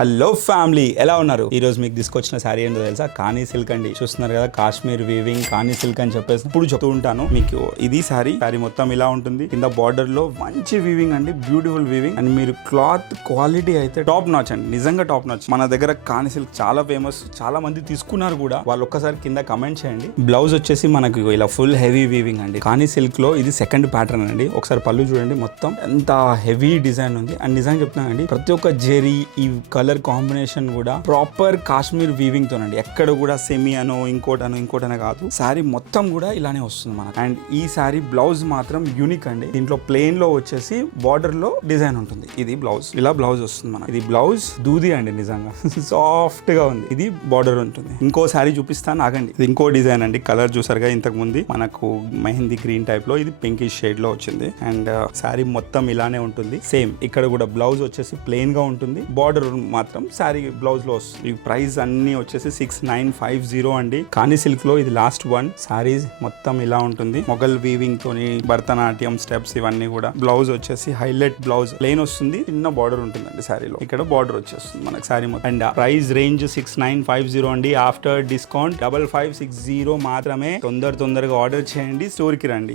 Hello family, ఎలా ఉన్నారు? ఈ రోజు మీకు తీసుకొచ్చిన శారీ ఏంటో తెలుసా? కానీ సిల్క్ అండి. చూస్తున్నారు కదా, కాశ్మీర్ వీవింగ్ కానీ సిల్క్ అని చెప్పేసి ఇప్పుడు చెప్తూ ఉంటాను మీకు. ఇది శారీ మొత్తం ఇలా ఉంటుంది. కింద బార్డర్ లో మంచి వీవింగ్ అండి, బ్యూటిఫుల్ వీవింగ్. అండ్ మీరు క్లాత్ క్వాలిటీ అయితే టాప్ నాచ్ అండి, నిజంగా టాప్ నాచ్. మన దగ్గర కానీ సిల్క్ చాలా ఫేమస్, చాలా మంది తీసుకున్నారు కూడా. వాళ్ళు ఒక్కసారి కింద కమెంట్ చేయండి. బ్లౌజ్ వచ్చేసి మనకు ఇలా ఫుల్ హెవీ వీవింగ్ అండి. కానీ సిల్క్ లో ఇది సెకండ్ ప్యాటర్న్ అండి. ఒకసారి పళ్ళు చూడండి, మొత్తం ఎంత హెవీ డిజైన్ ఉంది. అండ్ నిజంగా చెప్తున్నానండి, ప్రతి ఒక్క జెరీ ఈ కలర్ కాంబినేషన్ కూడా ప్రాపర్ కాశ్మీర్ వీవింగ్ తోనండి. ఎక్కడ కూడా సెమీ అనో ఇంకోటనో కాదు. శారీ మొత్తం కూడా ఇలానే వస్తుంది మనకు. అండ్ ఈ శారీ బ్లౌజ్ మాత్రం యూనిక్ అండి. దీంట్లో ప్లెయిన్ లో వచ్చేసి బార్డర్ లో డిజైన్ ఉంటుంది. ఇది బ్లౌజ్, ఇలా బ్లౌజ్ వస్తుంది మనకి. ఇది బ్లౌజ్ దూది అండి, నిజంగా సాఫ్ట్ గా ఉంది. ఇది బార్డర్ ఉంటుంది. ఇంకో శారీ చూపిస్తాను, ఆగండి. ఇది ఇంకో డిజైన్ అండి. కలర్ చూసారుగా ఇంతకు ముందు మనకు మెహందీ గ్రీన్ టైప్ లో, ఇది పింకిష్ షేడ్ లో వచ్చింది. అండ్ శారీ మొత్తం ఇలానే ఉంటుంది. సేమ్ ఇక్కడ కూడా బ్లౌజ్ వచ్చేసి ప్లెయిన్ గా ఉంటుంది. బార్డర్ మాత్రం శారీ బ్లౌజ్ లో వస్తుంది. ఈ ప్రైస్ అన్ని వచ్చేసి 6950 అండి. కానీ సిల్క్ లో ఇది లాస్ట్ వన్. శారీస్ మొత్తం ఇలా ఉంటుంది. మొఘల్ వీవింగ్ తోని భరతనాట్యం స్టెప్స్ ఇవన్నీ కూడా. బ్లౌజ్ వచ్చేసి హైలైట్ బ్లౌజ్ ప్లెయిన్ వస్తుంది. చిన్న బార్డర్ ఉంటుందండి శారీలో. ఇక్కడ బార్డర్ వచ్చేస్తుంది మనకి శారీ మొత్తం. అండ్ ప్రైస్ రేంజ్ 6950 అండి. ఆఫ్టర్ డిస్కౌంట్ 5560 మాత్రమే. తొందరగా ఆర్డర్ చేయండి, స్టోర్ కి రండి.